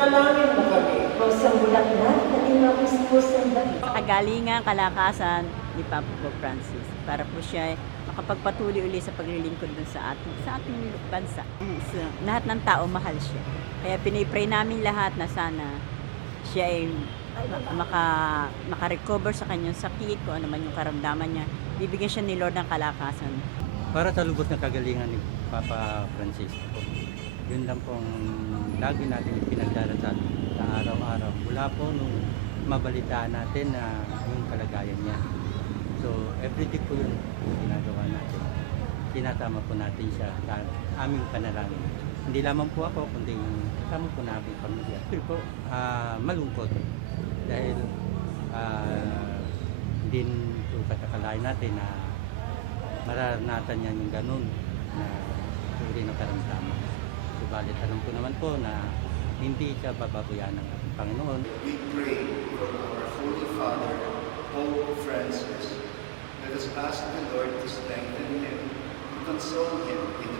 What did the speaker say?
Manalangin mo kami. Rosang bulaklak na tinapos ang dami. Sa kagalingan, kalakasan ni Papa Pope Francis para po siya ay makapagpatuloy uli sa paglilingkod dun sa ating bansa. So, lahat ng tao mahal siya. Kaya pinipray namin lahat na sana siya ay maka-recover sa kanyang sakit, kung ano man yung karamdaman niya. Bibigyan siya ni Lord ng kalakasan. Para sa lubos na kagalingan ni Papa Francisco, yun lang pong lagi natin pinagdarasal sa araw-araw. Mula po nung mabalitaan natin na yung kalagayan niya. So, everyday po yun ginagawa natin. Sinasama po natin siya sa aming panalangin. Hindi lamang po ako, kundi kasama po na aming pamilya. Pero po, malungkot dahil hindi po katakalain natin na mararanasan niya yung ganun na uri ng karamdaman. Subalit alam ko naman po na hindi siya bababuyan ng ating Panginoon. We pray for our Holy Father, Pope Francis. Let us ask the Lord to strengthen him, to console him in